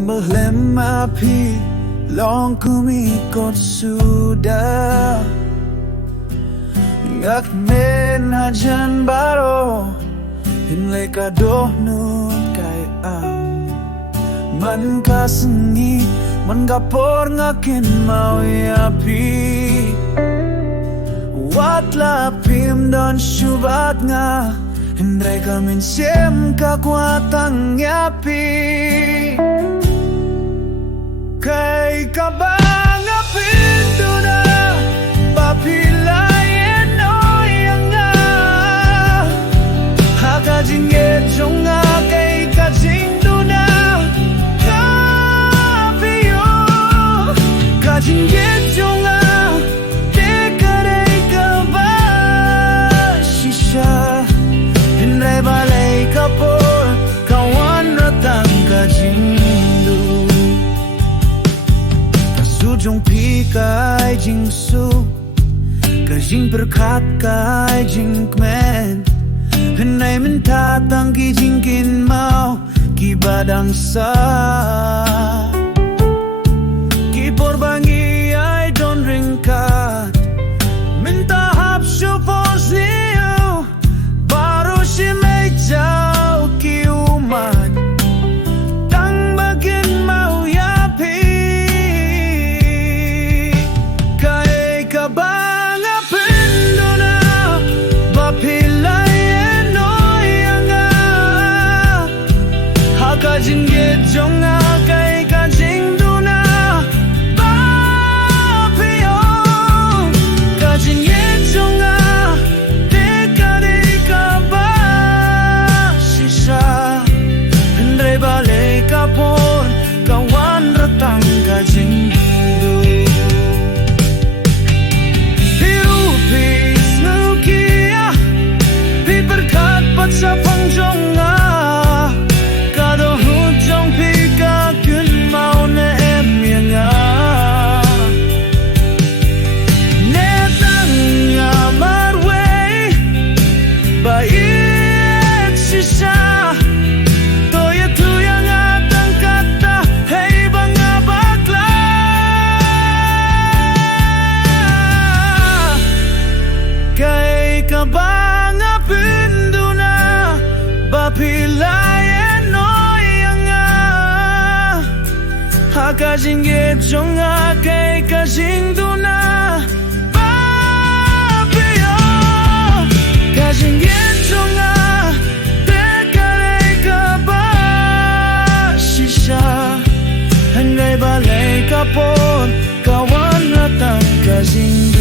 Sngaplem api long kumikot sudah ngakmen hajan baro hynrei ka dohnud kaiang man kasengi man kapor ngakin mau yapi watla pim don syubat nga hynrei ka mynsiem kakuatang yapi Kaei Ka Ba Duna papilayan oyanga haka jingieit jong Kaei ka jingduh kapiyo ka jingieit jong Kaei Ka Ba shisha hynrei balai kapor kawan ratang ka jingduh jong pi kai jingsu ka jing berkat kai jingmen hynrei minta tangki jingkin mau kiba dangsa kipor bangi ai don ringkat minta hap syupos niu baru si mejau kiumat tang bagian mau yapi jingieit jong Kaei ka jingduh papiyo ka jingieit jong Kaei Ka Ba shisha hynrei balai kapor kawan ratang ka jingduh piru pisnukia pi berkat shaphang jong Kaei Ka Ba Duna papilayan oyanga haka jingieit jong Kaei ka jingduh papiyo ka jingieit jong Kaei Ka Ba shisha hynrei balai kapor kawan ratang ka jingduh